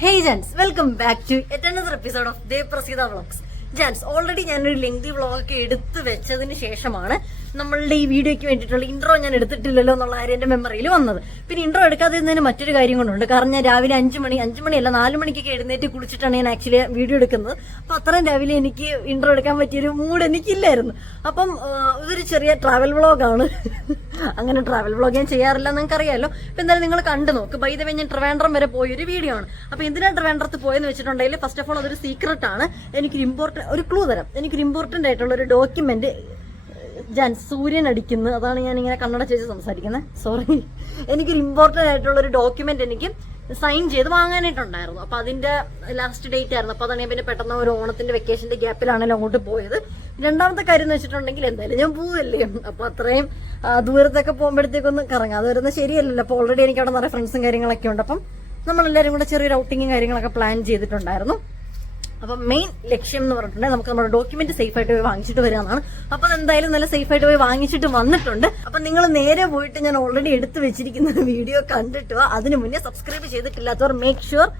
Hey gents, welcome back to yet another episode of Deprasida Vlogs. Gents, already ഞാനൊരു lengthy വ്ളോഗൊക്കെ എടുത്ത് വെച്ചതിന് ശേഷമാണ് നമ്മളുടെ ഈ വീഡിയോയ്ക്ക് വേണ്ടിയിട്ടുള്ള ഇൻട്രോ ഞാൻ എടുത്തിട്ടില്ലല്ലോ എന്നുള്ള കാര്യം എൻ്റെ മെമ്മറിയിൽ വന്നത്. പിന്നെ ഇൻട്രോ എടുക്കാതിരുന്നതിന് മറ്റൊരു കാര്യം കൊണ്ടുണ്ട്. കാരണം ഞാൻ രാവിലെ 5 മണിയല്ല 4 മണിക്കൊക്കെ എഴുന്നേറ്റ് കുളിച്ചിട്ടാണ് ഞാൻ ആക്ച്വലി വീഡിയോ എടുക്കുന്നത്. അപ്പം അത്രയും രാവിലെ എനിക്ക് ഇൻട്രോ എടുക്കാൻ പറ്റിയൊരു മൂഡ് എനിക്കില്ലായിരുന്നു. അപ്പം ഇതൊരു ചെറിയ ട്രാവൽ വ്ളോഗാണ്. അങ്ങനെ ട്രാവൽ വ്ളോഗ് ഞാൻ ചെയ്യാറില്ല നിങ്ങൾക്ക് അറിയാമല്ലോ. അപ്പം എന്തായാലും നിങ്ങൾ കണ്ടു നോക്ക്. ബൈ ദ വേ ഞാൻ ട്രിവാൻഡ്രം വരെ പോയൊരു വീഡിയോ ആണ്. അപ്പം എന്തിനാണ് ട്രിവാൻഡ്രത്ത് പോയെന്ന് വെച്ചിട്ടുണ്ടെങ്കിൽ ഫസ്റ്റ് ഓഫ് ഓൾ അതൊരു സീക്രട്ട് ആണ്. ഒരു ക്ലൂ തരാം. എനിക്കൊരു ഇമ്പോർട്ടൻ്റ് ആയിട്ടുള്ള ഒരു ഡോക്യുമെന്റ് സൂര്യൻ അടിക്കുന്നു. അതാണ് ഞാൻ ഇങ്ങനെ കണ്ണട ചേച്ചി സംസാരിക്കുന്നത്. സോറി. എനിക്കൊരു ഇമ്പോർട്ടൻ്റ് ആയിട്ടുള്ള ഒരു ഡോക്യുമെന്റ് എനിക്ക് സൈൻ ചെയ്ത് വാങ്ങാനായിട്ടുണ്ടായിരുന്നു. അപ്പൊ അതിന്റെ ലാസ്റ്റ് ഡേറ്റ് ആയിരുന്നു. അപ്പൊ അതാണ് ഞാൻ പിന്നെ പെട്ടെന്ന് ഒരു ഓണത്തിന്റെ വെക്കേഷന്റെ ഗ്യാപ്പിലാണല്ലോ അങ്ങോട്ട് പോയത്. രണ്ടാമത്തെ കാര്യം എന്ന് വെച്ചിട്ടുണ്ടെങ്കിൽ എന്തായാലും ഞാൻ പോവല്ലേ, അപ്പൊ അത്രയും ദൂരത്തൊക്കെ പോകുമ്പോഴത്തേക്കൊന്ന് കറങ്ങാതെ വരുന്നത് ശരിയല്ലല്ലോ. അപ്പൊ ഓൾറെഡി എനിക്ക് അവിടെ നിറയെ ഫ്രണ്ട്സും കാര്യങ്ങളൊക്കെ ഉണ്ട്. അപ്പം നമ്മളെല്ലാവരും കൂടെ ചെറിയൊരു ഔട്ടിങ്ങും കാര്യങ്ങളൊക്കെ പ്ലാൻ ചെയ്തിട്ടുണ്ടായിരുന്നു. അപ്പൊ മെയിൻ ലക്ഷ്യം എന്ന് പറഞ്ഞിട്ടുണ്ടെങ്കിൽ നമുക്ക് നമ്മുടെ ഡോക്യുമെന്റ് സേഫ് ആയിട്ട് പോയി വാങ്ങിച്ചിട്ട് വരാമെന്നാണ്. അപ്പൊ എന്തായാലും നല്ല സേഫ് ആയിട്ട് പോയി വാങ്ങിച്ചിട്ട് വന്നിട്ടുണ്ട്. അപ്പൊ നിങ്ങൾ നേരെ പോയിട്ട് ഞാൻ ഓൾറെഡി എടുത്തു വെച്ചിരിക്കുന്ന വീഡിയോ കണ്ടിട്ട് അതിന് മുന്നേ സബ്സ്ക്രൈബ് ചെയ്തിട്ടില്ലാത്തവർ മേക്ക് ഷുവർ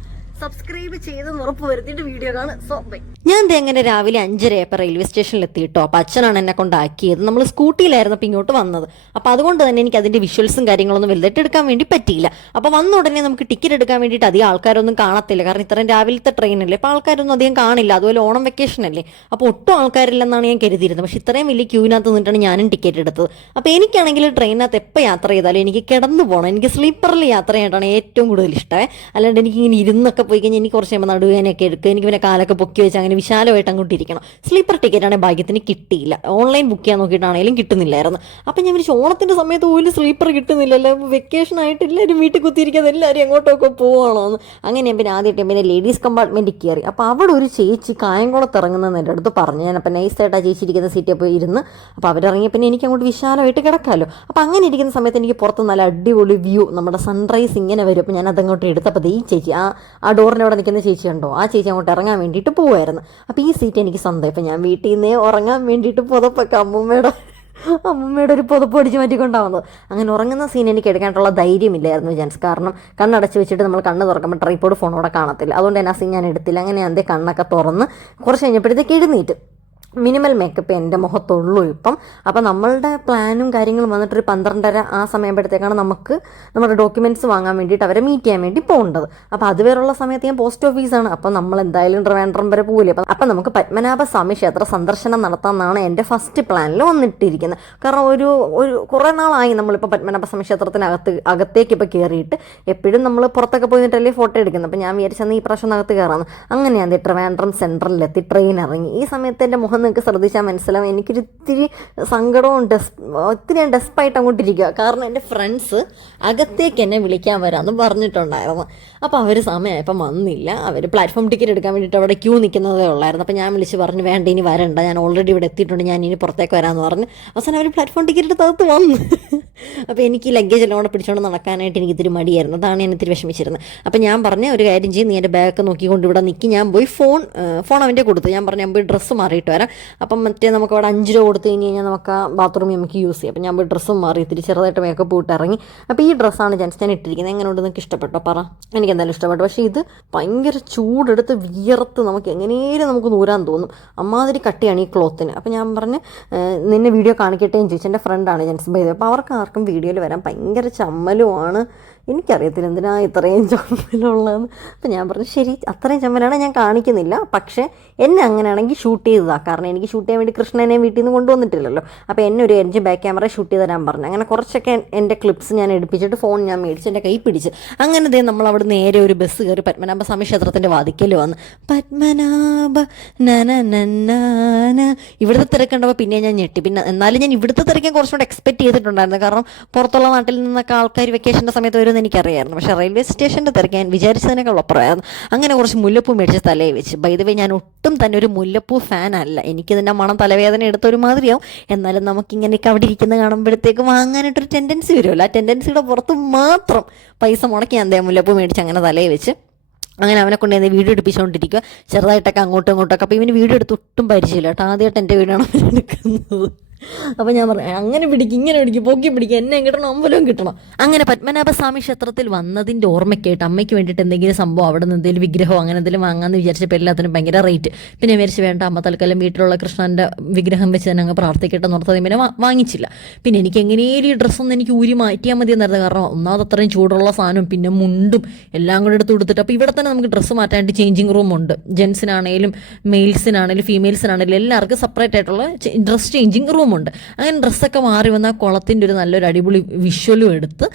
സബ്സ്ക്രൈബ് ചെയ്ത് ഉറപ്പ് വരുത്തിയിട്ട് വീഡിയോ കാണും. So bye. ഞാൻ എങ്ങനെ രാവിലെ 5:30 റെയിൽവേ സ്റ്റേഷനിൽ എത്തിയിട്ടോ. അപ്പൊ അച്ഛനാണ് എന്നെ കൊണ്ടാക്കിയത്. നമ്മൾ സ്കൂട്ടിയിലായിരുന്നു അപ്പൊ ഇങ്ങോട്ട് വന്നത്. അപ്പൊ അതുകൊണ്ട് തന്നെ എനിക്ക് അതിന്റെ വിഷ്വൽസും കാര്യങ്ങളൊന്നും വലുതായിട്ട് എടുക്കാൻ വേണ്ടി പറ്റിയില്ല. അപ്പൊ വന്ന ഉടനെ നമുക്ക് ടിക്കറ്റ് എടുക്കാൻ വേണ്ടിയിട്ട് അധികം ആൾക്കാരൊന്നും കാണത്തില്ല. കാരണം ഇത്രയും രാവിലത്തെ ട്രെയിനല്ലേ, അപ്പൊ ആൾക്കാരൊന്നും അധികം കാണില്ല. അതുപോലെ ഓണം വെക്കേഷൻ അല്ലേ, അപ്പൊ ഒട്ടും ആൾക്കാരില്ലെന്നാണ് ഞാൻ കരുതിയിരുന്നത്. പക്ഷെ ഇത്രയും വലിയ ക്യൂവിനകത്ത് നിന്നിട്ടാണ് ഞാനും ടിക്കറ്റ് എടുത്തത്. അപ്പൊ എനിക്കാണെങ്കിൽ ട്രെയിനകത്ത് എപ്പോൾ യാത്ര ചെയ്താലും എനിക്ക് കിടന്നു പോകണം. എനിക്ക് സ്ലീപ്പറിൽ യാത്ര ചെയ്യാനാണ് ഏറ്റവും കൂടുതൽ ഇഷ്ടമേ. അല്ലാണ്ട് എനിക്ക് ഇങ്ങനെ ഇരുന്നൊക്കെ പോയി കഴിഞ്ഞാൽ എനിക്ക് കുറച്ച് കഴിയുമ്പോൾ നടുവേനൊക്കെ എടുക്കുക. എനിക്ക് പിന്നെ കാലൊക്കെ പൊക്കി വെച്ച് അങ്ങനെ വിശാലമായിട്ട് അങ്ങോട്ടിരിക്കണം. സ്ലീപ്പർ ടിക്കറ്റ് ആണെങ്കിൽ ഭാഗ്യത്തിന് കിട്ടിയില്ല. ഓൺലൈൻ ബുക്ക് ചെയ്യാൻ നോക്കിയിട്ടാണെങ്കിലും കിട്ടുന്നില്ലായിരുന്നു. അപ്പം ഞാൻ വിളിച്ചു ഓണത്തിൻ്റെ സമയത്ത് പോലും സ്ലീപ്പർ കിട്ടുന്നില്ലല്ലോ, വെക്കേഷൻ ആയിട്ട് എല്ലാവരും വീട്ടിൽ കുത്തിയിരിക്കുന്നത് എല്ലാവരും എങ്ങോട്ടൊക്കെ പോവാണോ എന്ന്. അങ്ങനെ ഞാൻ പിന്നെ ആദ്യമായിട്ട് പിന്നെ ലേഡീസ് കമ്പാർട്ട്മെൻറ്റിൽ കയറി. അപ്പോൾ അവിടെ ഒരു ചേച്ചി കായംകുളത്ത് ഇറങ്ങുന്നതെന്ന് എൻ്റെ അടുത്ത് പറഞ്ഞു. ഞാൻ അപ്പം നൈസായിട്ട് ആ ചേച്ചി ഇരിക്കുന്ന സീറ്റിൽ പോയി ഇരുന്ന്. അപ്പോൾ അവരിറങ്ങിയ പിന്നെ എനിക്ക് അങ്ങോട്ട് വിശാലമായിട്ട് കിടക്കാമല്ലോ. അപ്പോൾ അങ്ങനെ ഇരിക്കുന്ന സമയത്ത് എനിക്ക് പുറത്ത് നല്ല അടിപൊളി വ്യൂ, നമ്മുടെ സൺറൈസ് ഇങ്ങനെ വരും. അപ്പോൾ ഞാൻ അതങ്ങോട്ട് എടുത്തപ്പോൾ ഈ ചേച്ചി ആ ഡോറിൻ്റെ അവിടെ നിൽക്കുന്ന ചേച്ചി ഉണ്ടോ, ആ ചേച്ചി അങ്ങോട്ട് ഇറങ്ങാൻ വേണ്ടിയിട്ട് പോവായിരുന്നു. അപ്പോൾ ഈ സീറ്റ് എനിക്ക് സ്വന്തം. ഇപ്പം ഞാൻ വീട്ടിൽ നിന്നേ ഉറങ്ങാൻ വേണ്ടിയിട്ട് പുതപ്പൊക്കെ അമ്മൂമ്മയുടെ ഒരു പുതപ്പ് അടിച്ച് മാറ്റിക്കൊണ്ടാവുന്നത്. അങ്ങനെ ഉറങ്ങുന്ന സീൻ എനിക്ക് എടുക്കാനുള്ള ധൈര്യമില്ലായിരുന്നു ജാൻസ്. കാരണം കണ്ണടച്ച് വെച്ചിട്ട് നമ്മൾ കണ്ണ് തുറക്കുമ്പോൾ ട്രൈപോഡ് ഫോണോടെ കാണത്തില്ല. അതുകൊണ്ട് തന്നെ ആ സീൻ ഞാൻ എടുത്തില്ല. അങ്ങനെ ഞാൻ കണ്ണൊക്കെ തുറന്ന് കുറച്ച് കഴിഞ്ഞപ്പോഴത്തേക്ക് എഴുന്നേറ്റ്. മിനിമൽ മേക്കപ്പ് എൻ്റെ മുഖത്തുള്ളൂ ഇപ്പം. അപ്പം നമ്മളുടെ പ്ലാനും കാര്യങ്ങളും വന്നിട്ടൊരു 12:30 ആ സമയമ്പോഴത്തേക്കാണ് നമുക്ക് നമ്മുടെ ഡോക്യുമെൻറ്റ്സ് വാങ്ങാൻ വേണ്ടിയിട്ട് അവരെ മീറ്റ് ചെയ്യാൻ വേണ്ടി പോകേണ്ടത്. അപ്പോൾ അതുവരെയുള്ള സമയത്ത് ഞാൻ പോസ്റ്റ് ഓഫീസാണ്. അപ്പം നമ്മൾ എന്തായാലും ട്രിവാൻഡ്രം വരെ പോകില്ലേ. അപ്പം നമുക്ക് പത്മനാഭ സ്വാമി ക്ഷേത്ര സന്ദർശനം നടത്താമെന്നാണ് എൻ്റെ ഫസ്റ്റ് പ്ലാനിൽ വന്നിട്ടിരിക്കുന്നത്. കാരണം ഒരു കുറേ നാളായി നമ്മളിപ്പോൾ പത്മനാഭ സ്വാമി അകത്തേക്ക് ഇപ്പോൾ കയറിയിട്ട്. എപ്പോഴും നമ്മൾ പുറത്തൊക്കെ പോയിട്ടല്ലേ ഫോട്ടോ എടുക്കുന്നത്. അപ്പം ഞാൻ വിചാരിച്ചെന്ന് ഈ പ്രാവശ്യം അകത്ത് കയറാമെന്ന്. അങ്ങനെ ഞാൻ ട്രിവാൻഡ്രം സെൻട്രലിലെത്തി ട്രെയിൻ ഇറങ്ങി. ഈ സമയത്ത് എൻ്റെ മുഖം നിങ്ങൾക്ക് ശ്രദ്ധിച്ചാൽ മനസ്സിലാവും എനിക്കൊരു ഇത്തിരി സങ്കടവും ഒത്തിരി ഞാൻ ഡെസ്പായിട്ട് അങ്ങോട്ടിരിക്കുക. കാരണം എൻ്റെ ഫ്രണ്ട്സ് അകത്തേക്ക് എന്നെ വിളിക്കാൻ വരാമെന്ന് പറഞ്ഞിട്ടുണ്ടായിരുന്നു. അപ്പോൾ അവർ സമയമായപ്പോൾ വന്നില്ല. അവർ പ്ലാറ്റ്ഫോം ടിക്കറ്റ് എടുക്കാൻ വേണ്ടിയിട്ട് അവിടെ ക്യൂ നിൽക്കുന്നതേ ഉള്ളായിരുന്നു. അപ്പോൾ ഞാൻ വിളിച്ച് പറഞ്ഞു വേണ്ട ഇനി വരണ്ട, ഞാൻ ഓൾറെഡി ഇവിടെ എത്തിയിട്ടുണ്ട്, ഞാൻ ഇനി പുറത്തേക്ക് വരാമെന്ന് പറഞ്ഞ് അവസാനം അവർ പ്ലാറ്റ്ഫോം ടിക്കറ്റ് എടുത്ത് വന്നു. അപ്പോൾ എനിക്ക് ലഗേജ് എല്ലാം കൂടെ പിടിച്ചുകൊണ്ട് നടക്കാനായിട്ട് എനിക്ക് ഇത്തിരി മടിയായിരുന്നു. അതാണ് ഞാൻ ഇത്തിരി വിഷമിച്ചിരുന്നത്. അപ്പോൾ ഞാൻ പറഞ്ഞ ഒരു കാര്യം ചെയ്യും, നീ എൻ്റെ ബാഗൊക്കെ നോക്കിക്കൊണ്ട് ഇവിടെ നിൽക്കി. ഞാൻ പോയി ഫോൺ അവൻ്റെ കൊടുത്തു. ഞാൻ പറഞ്ഞു ഞാൻ പോയി ഡ്രസ്സ് മാറിയിട്ട് വരാം. അപ്പം നമുക്ക് അവിടെ 5 രൂപ കൊടുത്തു കഴിഞ്ഞ് കഴിഞ്ഞാൽ നമുക്ക് ആ ബാത്റൂമിൽ നമുക്ക് യൂസ് ചെയ്യാം. അപ്പം ഞാൻ പോയി ഡ്രസ്സും മാറി ഇത്തിരി ചെറുതായിട്ട് മേക്കപ്പ് ഇട്ട് ഇറങ്ങി. അപ്പോൾ ഈ ഡ്രസ്സാണ് ഞാൻ ഇട്ടിരിക്കുന്നത്. എങ്ങനെയുണ്ട് നിങ്ങൾക്ക് ഇഷ്ടപ്പെട്ടോ? പറ. എനിക്ക് എന്തായാലും ഇഷ്ടപ്പെട്ടു. പക്ഷേ ഇത് ഭയങ്കര ചൂടെടുത്ത് വിയർത്ത് നമുക്ക് എങ്ങനെയും നമുക്ക് നൂരാൻ തോന്നും. അമ്മാതിരി കട്ടിയാണ് ഈ ക്ലോത്തിന്. അപ്പം ഞാൻ പറഞ്ഞ് നിന്നെ വീഡിയോ കാണിക്കട്ടേന്ന് ചോദിച്ചു. എൻ്റെ ഫ്രണ്ടാണ് ജെൻസ് ബൈ. അപ്പോൾ അവർക്ക് ആർക്കും വീഡിയോയിൽ വരാൻ ഭയങ്കര ചമ്മലുമാണ്. എനിക്കറിയത്തില്ല എന്തിനാ ഇത്രയും ചമ്മലുള്ളതെന്ന്. അപ്പം ഞാൻ പറഞ്ഞു ശരി അത്രയും ചമ്മലാണ്, ഞാൻ കാണിക്കുന്നില്ല. പക്ഷേ എന്നെ അങ്ങനെയാണെങ്കിൽ ഷൂട്ട് ചെയ്തതാണ്. കാരണം എനിക്ക് ഷൂട്ട് ചെയ്യാൻ വേണ്ടി കൃഷ്ണനെ വീട്ടിൽ നിന്ന് കൊണ്ടുവന്നിട്ടില്ലല്ലോ. അപ്പോൾ എന്നെ ഒരു 5 ബാക്ക് ക്യാമറ ഷൂട്ട് ചെയ്ത് തരാൻ പറഞ്ഞു. അങ്ങനെ കുറച്ചൊക്കെ എൻ്റെ ക്ലിപ്സ് ഞാൻ എടുപ്പിച്ചിട്ട് ഫോൺ ഞാൻ മേടിച്ച് എൻ്റെ കൈ പിടിച്ച്. അങ്ങനെ നമ്മൾ അവിടെ നേരെ ഒരു ബസ് കയറി പത്മനാഭ സ്വാമി ക്ഷേത്രത്തിൻ്റെ വാതിക്കൽ വന്ന് പത്മനാഭ നന ഇവിടുത്തെ തിരക്കുണ്ടപ്പോൾ പിന്നെ ഞാൻ ഞെട്ടി. പിന്നെ എന്നാലും ഞാൻ ഇവിടുത്തെ തിരക്കാൻ കുറച്ചുകൂടെ എക്സ്പെക്ട് ചെയ്തിട്ടുണ്ടായിരുന്നു. കാരണം പുറത്തുള്ള നാട്ടിൽ നിന്നൊക്കെ ആൾക്കാർ വെക്കേഷൻ്റെ സമയത്ത് വരുമെന്ന് എനിക്കറിയായിരുന്നു. പക്ഷേ റെയിൽവേ സ്റ്റേഷൻ്റെ തിരക്കാൻ വിചാരിച്ചതിനേക്കാൾ അപ്പുറമായിരുന്നു. അങ്ങനെ കുറച്ച് മുല്ലപ്പൂ മേടിച്ച് തലയിൽ വെച്ച്. ബൈ ദ വേ ഞാൻ ഒട്ടും തന്നെ ഒരു മുല്ലപ്പൂ ഫാൻ അല്ല. എനിക്കിതിൻ്റെ മണം തലവേദന എടുത്തൊരു മാതിരിയാവും. എന്നാലും നമുക്കിങ്ങനെയൊക്കെ അവിടെ ഇരിക്കുന്നത് കാണുമ്പോഴത്തേക്ക് വാങ്ങാനായിട്ടൊരു ടെൻഡൻസി വരുമല്ലോ. ആ ടെൻഡൻസിയുടെ പുറത്ത് മാത്രം പൈസ മുടക്കി ഞാൻ മുല്ലപ്പൂ മേടിച്ച് അങ്ങനെ തലയിൽ വെച്ച് അങ്ങനെ അവനെ കൊണ്ട് വീഡിയോ എടുപ്പിച്ചുകൊണ്ടിരിക്കുക. ചെറുതായിട്ടൊക്കെ അങ്ങോട്ടും ഇങ്ങോട്ടൊക്കെ. അപ്പോൾ ഇവന് വീഡിയോ എടുത്ത് ഒട്ടും പരിചയമില്ല കേട്ടോ. ആദ്യമായിട്ട് എൻ്റെ വീഡിയോ ആണ് എടുക്കുന്നത്. അപ്പോൾ ഞാൻ പറഞ്ഞു അങ്ങനെ പിടിക്കും ഇങ്ങനെ പിടിക്കും പൊക്കി പിടിക്കും എന്നെ കിട്ടണം അമ്പലവും കിട്ടണം. അങ്ങനെ പത്മനാഭസ്വാമി ക്ഷേത്രത്തിൽ വന്നതിൻ്റെ ഓർമ്മയ്ക്കായിട്ട് അമ്മയ്ക്ക് വേണ്ടിയിട്ട് എന്തെങ്കിലും സംഭവം അവിടെ നിന്ന് എന്തെങ്കിലും വിഗ്രഹമോ അങ്ങനെ എന്തെങ്കിലും വാങ്ങാമെന്ന് വിചാരിച്ചപ്പോൾ എല്ലാത്തിനും ഭയങ്കര റേറ്റ്. പിന്നെ വിചാരിച്ച് വേണ്ട അമ്മ തൽക്കാലം വീട്ടിലുള്ള കൃഷ്ണൻ്റെ വിഗ്രഹം വെച്ച് തന്നെ അങ്ങ് പ്രാർത്ഥിക്കട്ടെ നിർത്തതി പിന്നെ വാങ്ങിച്ചില്ല. പിന്നെ എനിക്ക് എങ്ങനെയും ഈ ഡ്രസ്സൊന്നും എനിക്ക് ഊരി മാറ്റിയാൽ മതി എന്നായിരുന്നു. കാരണം ഒന്നാമത് അത്രയും ചൂടുള്ള സാധനവും പിന്നെ മുണ്ടും എല്ലാം കൂടെ എടുത്ത് കൊടുത്തിട്ട്. അപ്പോൾ ഇവിടെ തന്നെ നമുക്ക് ഡ്രസ്സ് മാറ്റാനായിട്ട് ചേഞ്ചിങ് റൂമുണ്ട്. ജെൻസിനാണേലും മെയിൽസിനാണേലും ഫീമെയിൽസിനാണേലും എല്ലാവർക്കും സെപ്പറേറ്റ് ആയിട്ടുള്ള ഡ്രസ് ചേഞ്ചിങ് റൂമുണ്ട്. അങ്ങനെ ഡ്രസ്സൊക്കെ മാറി വന്ന കുളത്തിൻ്റെ ഒരു നല്ലൊരു അടിപൊളി വിഷ്വലും എടുത്ത്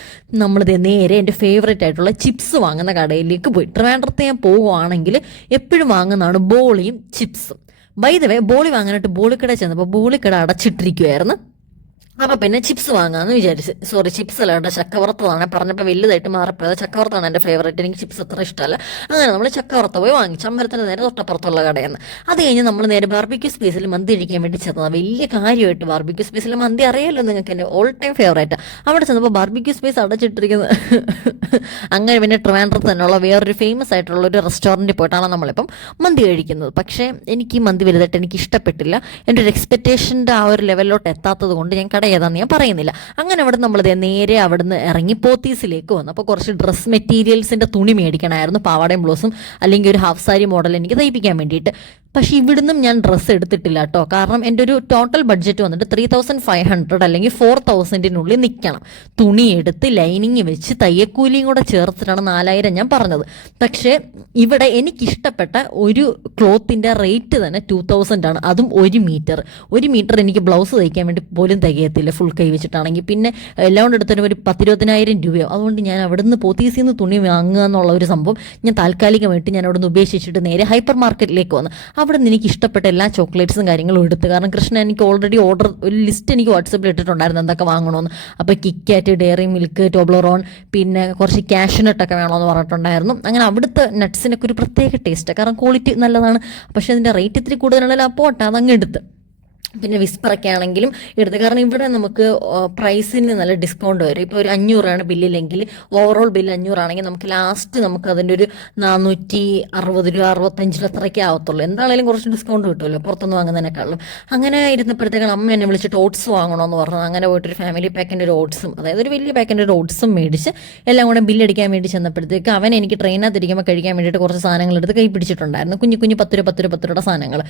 നമ്മളിത് നേരെ എൻ്റെ ഫേവറേറ്റ് ആയിട്ടുള്ള ചിപ്സ് വാങ്ങുന്ന കടയിലേക്ക് പോയി. ട്രിവാൻഡ്രത്ത് ഞാൻ പോവുകയാണെങ്കിൽ എപ്പോഴും വാങ്ങുന്നതാണ് ബോളിയും ചിപ്സും. ബൈ ദ വേ ബോളി വാങ്ങാനായിട്ട് ബോളിക്കട ചെന്നപ്പോൾ ബോളിക്കട അടച്ചിട്ടിരിക്കുമായിരുന്നു. അപ്പോൾ പിന്നെ ചിപ്സ് വാങ്ങാമെന്ന് വിചാരിച്ച്. സോറി ചിപ്സ് അല്ല കേട്ടോ, ചക്കവറുത്തതാണ്. പറഞ്ഞപ്പോൾ വലുതായിട്ട് മാറിപ്പോയത്. ചക്കവറുത്താണ് എൻ്റെ ഫേവറേറ്റ്. എനിക്ക് ചിപ്സ് അത്ര ഇഷ്ടമല്ല. അങ്ങനെ നമ്മൾ ചക്കവറുത്ത പോയി വാങ്ങിച്ചു അമ്പലത്തിന് നേരെ തൊട്ടപ്പുറത്തുള്ള കടയിൽ നിന്ന്. അത് കഴിഞ്ഞ് നമ്മൾ നേരെ ബാർബിക്യൂ സ്പേസിൽ മന്തി കഴിക്കാൻ വേണ്ടി ചെന്നതാണ്. വലിയ കാര്യമായിട്ട് ബാർബിക്യൂ സ്പേസിൽ മന്തി അറിയാമല്ലോ നിങ്ങൾക്ക്, എൻ്റെ ഓൾ ടൈം ഫേവറേറ്റ്. അവിടെ ചെന്നപ്പോൾ ബാർബിക്യൂ സ്പേസ് അടച്ചിട്ടിരിക്കുന്നത്. അങ്ങനെ പിന്നെ ട്രിവാൻഡ്രത്ത് തന്നെയുള്ള വേറൊരു ഫേമസ് ആയിട്ടുള്ള ഒരു റെസ്റ്റോറൻറ്റിൽ പോയിട്ടാണ് നമ്മളിപ്പം മന്തി കഴിക്കുന്നത്. പക്ഷേ എനിക്ക് ഈ മന്തി വലുതായിട്ട് എനിക്ക് ഇഷ്ടപ്പെട്ടില്ല. എൻ്റെ ഒരു എക്സ്പെക്റ്റേഷൻ്റെ ആ ഒരു ലെവലിലോട്ട് എത്താത്തത് കൊണ്ട് ഞാൻ ഏതാന്ന് ഞാൻ പറയുന്നില്ല. അങ്ങനെ അവിടെ നമ്മൾ നേരെ അവിടുന്ന് ഇറങ്ങി പോത്തീസിലേക്ക് വന്നു. അപ്പോൾ കുറച്ച് ഡ്രസ് മെറ്റീരിയൽസിൻ്റെ തുണി മേടിക്കണമായിരുന്നു, പാവാടയും ബ്ലൗസും അല്ലെങ്കിൽ ഒരു ഹാഫ് സാരി മോഡൽ എനിക്ക് തയ്പ്പിക്കാൻ വേണ്ടിയിട്ട്. പക്ഷേ ഇവിടുന്നും ഞാൻ ഡ്രസ്സ് എടുത്തിട്ടില്ല കേട്ടോ. കാരണം എൻ്റെ ഒരു ടോട്ടൽ ബഡ്ജറ്റ് വന്നിട്ട് 3500 അല്ലെങ്കിൽ 4000 നിൽക്കണം. തുണി എടുത്ത് ലൈനിങ് വെച്ച് തയ്യക്കൂലിയും കൂടെ ചേർത്തിട്ടാണ് 4000 ഞാൻ പറഞ്ഞത്. പക്ഷേ ഇവിടെ എനിക്കിഷ്ടപ്പെട്ട ഒരു ക്ലോത്തിൻ്റെ റേറ്റ് തന്നെ 2000 ആണ്. അതും 1 മീറ്റർ. 1 മീറ്റർ എനിക്ക് ബ്ലൗസ് തയ്ക്കാൻ വേണ്ടി പോലും തികയത്തില്ല ഫുൾ കൈ വെച്ചിട്ടാണെങ്കിൽ. പിന്നെ എല്ലാം കൊണ്ട് എടുത്തിട്ട് ഒരു 10,000-20,000 രൂപയോ. അതുകൊണ്ട് ഞാൻ അവിടുന്ന് പോത്തീസിൽ നിന്ന് തുണി വാങ്ങുക എന്നുള്ള ഒരു സംഭവം ഞാൻ താൽക്കാലികമായിട്ട് ഞാൻ അവിടുന്ന് ഉപേക്ഷിച്ചിട്ട് നേരെ ഹൈപ്പർ മാർക്കറ്റിലേക്ക് വന്നു. അവിടെ നിന്ന് എനിക്ക് ഇഷ്ടപ്പെട്ട എല്ലാ ചോക്ലേറ്റ്സും കാര്യങ്ങളും എടുത്ത്. കാരണം കൃഷ്ണൻ എനിക്ക് ഓൾറെഡി ഒരു ലിസ്റ്റ് എനിക്ക് വാട്സപ്പിൽ ഇട്ടിട്ടുണ്ടായിരുന്നു എന്തൊക്കെ വാങ്ങണമെന്ന്. അപ്പോൾ കിറ്റ്കാറ്റ്, ഡയറി മിൽക്ക്, ടോബ്ലറോൺ, പിന്നെ കുറച്ച് കാഷ്യൂനട്ടൊക്കെ വേണമെന്ന് പറഞ്ഞിട്ടുണ്ടായിരുന്നു. അങ്ങനെ അവിടുത്തെ നട്ട്സിനൊക്കെ ഒരു പ്രത്യേക ടേസ്റ്റ്. കാരണം ക്വാളിറ്റി നല്ലതാണ്. പക്ഷേ അതിൻ്റെ റേറ്റ് ഇത്തിരി കൂടുതലാണല്ലോ. അപ്പോൾ അതങ്ങ് എടുത്ത്. പിന്നെ വിസ്പറൊക്കെ ആണെങ്കിലും എടുത്ത്. കാരണം ഇവിടെ നമുക്ക് പ്രൈസിന് നല്ല ഡിസ്കൗണ്ട് വരും. ഇപ്പോൾ ഒരു 500 ബില്ലില്ലെങ്കിൽ ഓവറോൾ ബില്ല് 500 ആണെങ്കിൽ നമുക്ക് ലാസ്റ്റ് നമുക്ക് അതിൻ്റെ ഒരു 460 രൂപ 65 അത്രയ്ക്ക് ആവത്തുള്ളൂ. എന്താണെങ്കിലും കുറച്ച് ഡിസ്കൗണ്ട് കിട്ടുമല്ലോ പുറത്തുനിന്ന് വാങ്ങുന്നതിനേക്കാളും. അങ്ങനെ ഇരുന്നപ്പോഴത്തേക്കാണ് അമ്മ എന്നെ വിളിച്ചിട്ട് ഓട്സ് വാങ്ങണമെന്ന് പറഞ്ഞത്. അങ്ങനെ പോയിട്ടൊരു ഫാമിലി പാക്കിൻ്റെ ഒരു ഓട്സും, അതായത് ഒരു വലിയ പാക്കിൻ്റെ ഒരു ഓട്സും മേടിച്ച് എല്ലാം കൂടെ ബില്ലടിക്കാൻ വേണ്ടി ചെന്നപ്പോഴത്തേക്ക് അവൻ എനിക്ക് ട്രെയിനകത്തിരിക്കുമ്പോൾ കഴിക്കാൻ വേണ്ടിയിട്ട് കുറച്ച് സാധനങ്ങൾ എടുത്ത് കൈ പിടിച്ചിട്ടുണ്ടായിരുന്നു. കുഞ്ഞു 10 രൂപ സാധനങ്ങൾ.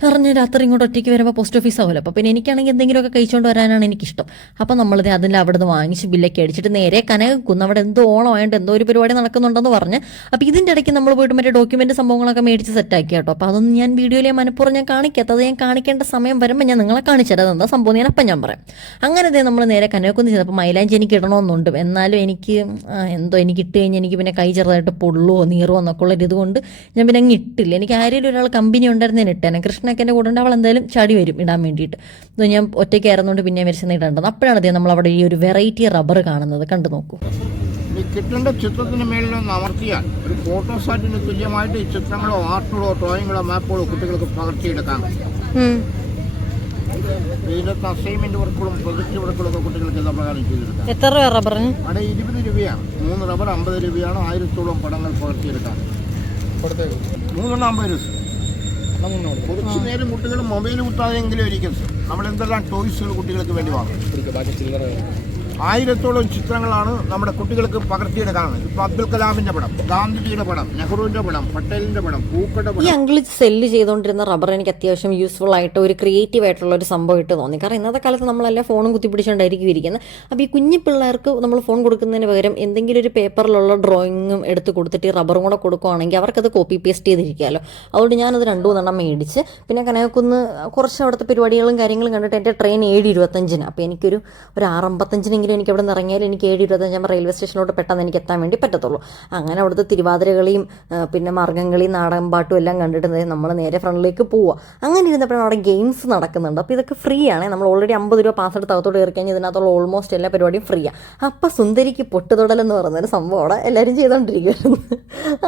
കാരണം രാത്രി ഇങ്ങോട്ട് ഒറ്റയ്ക്ക് വരുമ്പോൾ പോസ്റ്റ് ഓഫീസ് ആവുമല്ലോ. അപ്പോൾ പിന്നെ എനിക്കാണെങ്കിൽ എന്തെങ്കിലുമൊക്കെ കഴിച്ചുകൊണ്ട് വരാനാണ് എനിക്കിഷ്ടം. അപ്പോൾ നമ്മളിത് അതിൻ്റെ അവിടെ നിന്ന് വാങ്ങിച്ച് ബില്ലൊക്കെ അടിച്ചിട്ട് നേരെ കനകക്കുന്ന് അവിടെ എന്തോ ഓണമായിട്ട് എന്തോ ഒരു പരിപാടി നടക്കുന്നുണ്ടെന്ന് പറഞ്ഞ്. അപ്പോൾ ഇതിൻ്റെ ഇടയ്ക്ക് നമ്മൾ പോയിട്ട് മറ്റേ ഡോക്യുമെൻ്റ് സംഭവങ്ങളൊക്കെ മേടിച്ച് സെറ്റാക്കി കേട്ടോ. അപ്പോൾ അതൊന്നും ഞാൻ വീഡിയോയിൽ മനഃപൂർവ്വം ഞാൻ കാണിക്കാത്തത്. ഞാൻ കാണിക്കേണ്ട സമയം വരുമ്പോൾ ഞാൻ നിങ്ങളെ കാണിച്ചത് എന്താ സംഭവം ഞാൻ അപ്പം ഞാൻ പറയാം. അങ്ങനെ ഇതേ നമ്മൾ നേരെ കനകക്കുന്ന് ചെയ്തപ്പോൾ മൈലാഞ്ചി എനിക്ക് ഇടണമെന്നുണ്ട്. എന്നാലും എനിക്ക് എന്തോ എനിക്ക് ഇട്ട് കഴിഞ്ഞാൽ എനിക്ക് പിന്നെ കൈ ചെറുതായിട്ട് പൊള്ളുവോ നീറുവോ എന്നൊക്കെ ഉള്ള ഇതുകൊണ്ട് ഞാൻ പിന്നെ അങ്ങ് ഇട്ടില്ല. എനിക്ക് ആരെങ്കിലും ഒരാൾ കമ്പനി ഉണ്ടായിരുന്നതിന് ഇട്ടേനെ. കൃഷ്ണൊക്കെ എൻ്റെ കൂടെ ഉണ്ട്. അവൾ എന്തായാലും ചാടി വരും ഇടാൻ വേണ്ടിയിട്ട്. ഞാൻ ഒറ്റയ്ക്കായിരുന്നുകൊണ്ട് പിന്നെ വരച്ചെന്ന് ഇടേണ്ടത്. അപ്പോഴാണ് നമ്മൾ അവിടെ ഈ ഒരു വെറൈറ്റി റബ്ബർ കാണുന്നത്. കണ്ടു നോക്കൂ. ഈ കിട്ടേണ്ട ചിത്രത്തിന് മേളിൽ ഒന്ന് അമർത്തിയാൽ ഒരു ഫോട്ടോസാറ്റിന് തുല്യമായിട്ട് ഈ ചിത്രങ്ങളോ ആർട്ടുകളോ ഡ്രോയിങ്ങുകളോ മാപ്പുകളോ കുട്ടികൾക്ക് പകർത്തിയെടുക്കാൻ കഴിയും. ഇതിനകത്ത് അസൈൻമെന്റ് വർക്കുകളും പ്രൊജക്ട് വർക്കുകളും ഒക്കെ കുട്ടികൾക്ക് പ്രകാരം ചെയ്തെടുക്കാം. എത്ര രൂപ റബ്ബറിന്? അവിടെ 20 രൂപയാണ്. 3 റബ്ബർ 50 രൂപയാണ്. 1000-ഓളം പടങ്ങൾ പകർത്തിയെടുക്കാം. 3 50 രൂപ. കുറച്ചു നേരം കുട്ടികൾ മൊബൈൽ കുത്താതെങ്കിലും ഒരിക്കൽ നമ്മൾ എന്തെല്ലാം ടോയ്സുകൾ കുട്ടികൾക്ക് വേണ്ടി വാങ്ങും. 1000-ഓളം ചിത്രങ്ങളാണ് നമ്മുടെ കുട്ടികൾക്ക് പകർത്തിയെടുക്കാനുള്ളത്. ഇപ്പൊ അബ്ദുൽ കലാമിന്റെ പടം, ഗാന്ധിജിയുടെ പടം, നെഹ്റുവിന്റെ പടം, പട്ടേലിന്റെ പടം, പൂക്കട്ട പടം. ഈ അങ്കിൾ സെല്ല് ചെയ്തുകൊണ്ടിരുന്ന റബ്ബർ എനിക്ക് അത്യാവശ്യം യൂസ്ഫുൾ ആയിട്ട് ഒരു ക്രിയേറ്റീവ് ആയിട്ടുള്ള ഒരു സംഭവം ഇട്ട് തോന്നി. കാരണം ഇന്നത്തെ കാലത്ത് നമ്മളെല്ലാം ഫോണും കുത്തിപ്പിടിച്ചുകൊണ്ടായിരിക്കും ഇരിക്കുന്നത്. അപ്പോൾ ഈ കുഞ്ഞു പിള്ളേർക്ക് നമ്മൾ ഫോൺ കൊടുക്കുന്നതിന് പകരം എന്തെങ്കിലും ഒരു പേപ്പറിലുള്ള ഡ്രോയിങ്ങും എടുത്ത് കൊടുത്തിട്ട് ഈ റബ്ബറും കൂടെ കൊടുക്കുകയാണെങ്കിൽ അവർക്കത് കോപ്പി പേസ്റ്റ് ചെയ്തിരിക്കാമല്ലോ. അതുകൊണ്ട് ഞാനത് 2-3 മേടിച്ച് പിന്നെ കനകക്കുന്ന് കുറച്ച് അവിടുത്തെ പരിപാടികളും കാര്യങ്ങളും കണ്ടിട്ട് എൻ്റെ ട്രെയിൻ 7:25. അപ്പോൾ എനിക്കൊരു 6:55 എനിക്ക് അവിടെ നിന്ന് ഇറങ്ങിയാൽ എനിക്ക് 7:25 റെയിൽവേ സ്റ്റേഷനിലോട്ട് പെട്ടെന്ന് എനിക്ക് എത്താൻ വേണ്ടി പറ്റത്തുള്ളൂ. അങ്ങനെ അവിടുത്തെ തിരുവാതിരകളിയും പിന്നെ മാർഗ്ഗംകളിയും നാടൻ പാട്ടും എല്ലാം കണ്ടിട്ട് നമ്മൾ നേരെ ഫ്രണ്ടിലേക്ക് പോവുക. അങ്ങനെ ഇരുന്നപ്പോഴാണ് അവിടെ ഗെയിംസ് നടക്കുന്നുണ്ട്. അപ്പോൾ ഇതൊക്കെ ഫ്രീ ആണ്. നമ്മൾ ഓൾറെഡി 50 രൂപ പാസ് എടുത്ത് അകത്തോട്ട് കയറി കഴിഞ്ഞാൽ ഇതിനകത്തുള്ള ഓൾമോസ്റ്റ് എല്ലാ പരിപാടിയും ഫ്രീയാണ്. അപ്പോൾ സുന്ദരിക്ക് പൊട്ടുതൊടലെന്ന് പറയുന്നൊരു സംഭവം അവിടെ എല്ലാവരും ചെയ്തുകൊണ്ടിരിക്കുമായിരുന്നു.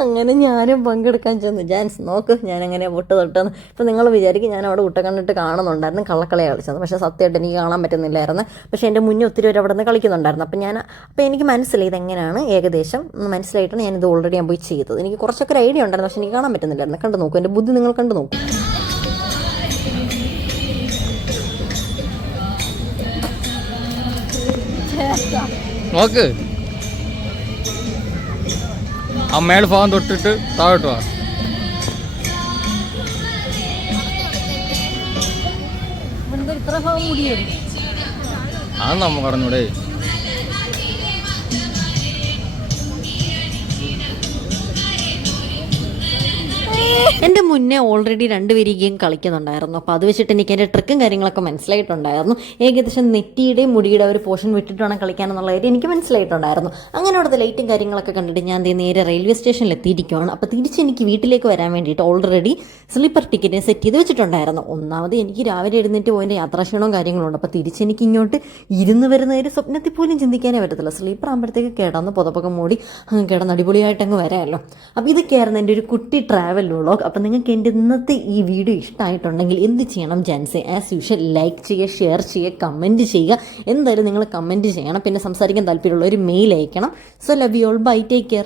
അങ്ങനെ ഞാനും പങ്കെടുക്കാൻ ചെന്നു. ജാൻസ് നോക്ക് ഞാനങ്ങനെ പൊട്ട് തൊട്ടെന്ന്. ഇപ്പോൾ നിങ്ങൾ വിചാരിക്കും ഞാൻ അവിടെ കുട്ട കണ്ടിട്ട് കാണുന്നുണ്ടായിരുന്നു കള്ളക്കളി കളിച്ചത്. പക്ഷേ സത്യമായിട്ട് എനിക്ക് കാണാൻ പറ്റുന്നില്ലായിരുന്നു. പക്ഷേ എൻ്റെ മുന്നേ ഒത്തിരി പേര് അവിടെ നിന്ന് കളിക്കുന്നുണ്ടായിരുന്നു. അപ്പോൾ എനിക്ക് മനസ്സിലായി ഇതെങ്ങനെയാണ് ഏകദേശം മനസ്സിലായിട്ടാണ് ഞാനിത് ഓൾറെഡി ഞാൻ പോയി ചെയ്തത്. എനിക്ക് കുറച്ചൊക്കെ ഒരു ഐഡിയ ഉണ്ടായിരുന്നു. പക്ഷേ എനിക്ക് കാണാൻ പറ്റുന്നില്ലായിരുന്നു. കണ്ടു നോക്കൂ, എൻ്റെ ബുദ്ധി നിങ്ങൾ കണ്ടു നോക്കൂ. നോക്ക്. ആ മേൽഭാഗം തൊട്ടിട്ട് താഴോട്ട് വാ. ഇത്ര ഭാഗം മുടിയായിരുന്നു. അത് നമ്മ പറഞ്ഞൂടെ. എൻ്റെ മുന്നേ ഓൾറെഡി 2 പേര് ഈ ഗെയിം കളിക്കുന്നുണ്ടായിരുന്നു. അപ്പോൾ അത് വെച്ചിട്ട് എനിക്ക് എൻ്റെ ട്രിക്കും കാര്യങ്ങളൊക്കെ മനസ്സിലായിട്ടുണ്ടായിരുന്നു. ഏകദേശം നെറ്റിയുടെയും മുടിയുടെ ഒരു പോർഷൻ വിട്ടിട്ട് വേണം കളിക്കാനെന്നുള്ള കാര്യം എനിക്ക് മനസ്സിലായിട്ടുണ്ടായിരുന്നു. അങ്ങനെ അവിടുത്തെ ലൈറ്റും കാര്യങ്ങളൊക്കെ കണ്ടിട്ട് ഞാൻ നേരെ റെയിൽവേ സ്റ്റേഷനിൽ എത്തിയിരിക്കുകയാണ്. അപ്പോൾ തിരിച്ച് എനിക്ക് വീട്ടിലേക്ക് വരാൻ വേണ്ടിയിട്ട് ഓൾറെഡി സ്ലീപ്പർ ടിക്കറ്റ് സെറ്റ് ചെയ്ത് വെച്ചിട്ടുണ്ടായിരുന്നു. ഒന്നാമത് എനിക്ക് രാവിലെ എഴുന്നേറ്റ് പോയതിൻ്റെ യാത്രാക്ഷീണവും കാര്യങ്ങളുണ്ട്. അപ്പോൾ തിരിച്ച് എനിക്ക് ഇങ്ങോട്ട് ഇരുന്ന് വരുന്ന ഒരു സ്വപ്നത്തിൽ പോലും ചിന്തിക്കാനേ പറ്റത്തില്ല. സ്ലീപ്പർ ആകുമ്പോഴത്തേക്ക് കിടന്ന് പുതപ്പൊക്കെ മൂടി അങ്ങ് കിടന്ന് അടിപൊളിയായിട്ട് അങ്ങ് വരാമല്ലോ. അപ്പോൾ ഇതൊക്കെയായിരുന്നു എൻ്റെ ഒരു കുട്ടി ട്രാവൽ വ്ളോഗ്. അപ്പോൾ നിങ്ങൾക്ക് എൻ്റെ ഇന്നത്തെ ഈ വീഡിയോ ഇഷ്ടമായിട്ടുണ്ടെങ്കിൽ എന്ത് ചെയ്യണം ജാൻസേ? ആസ് യൂഷ്വൽ ലൈക്ക് ചെയ്യുക, ഷെയർ ചെയ്യുക, കമൻറ്റ് ചെയ്യുക. എന്തായാലും നിങ്ങൾ കമൻറ്റ് ചെയ്യണം. പിന്നെ സംസാരിക്കാൻ താല്പര്യമുള്ള ഒരു മെയിൽ അയക്കണം. So love you all, bye, take care.